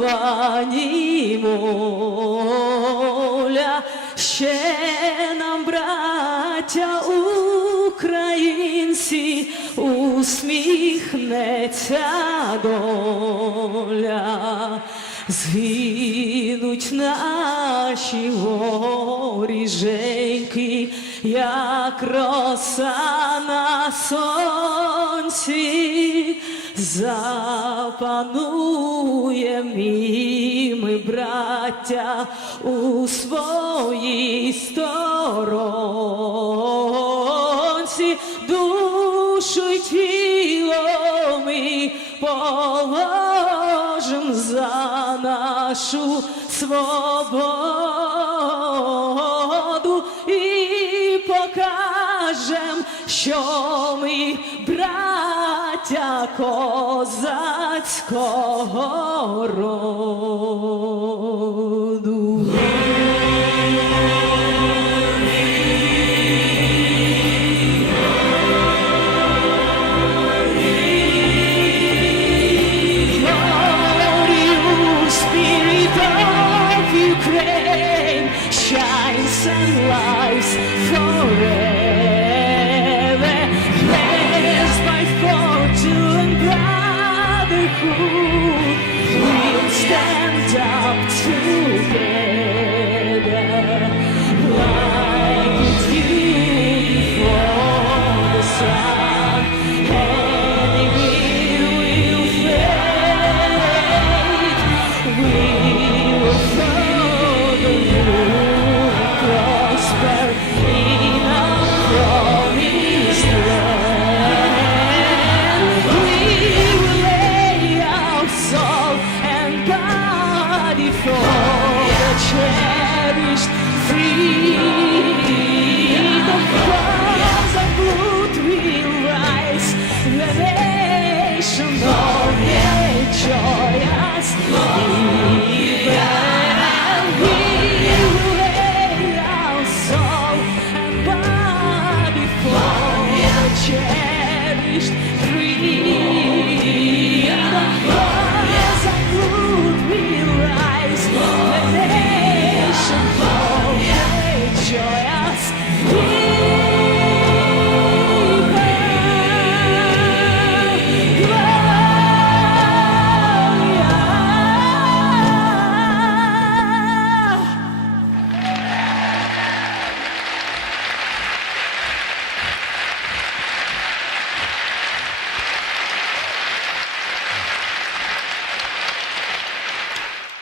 Пані моля, ще нам, браття українці, усміхнеться доля, згинуть наші воріженьки, як роса на сонці запануєм і браття, у своїй сторонці, душу й тіло ми положим за нашу свободу. І покажем, що ми браття козацького роду. Glorious spirit of Ukraine shines and lives forever. adopt to before the cherished freedom.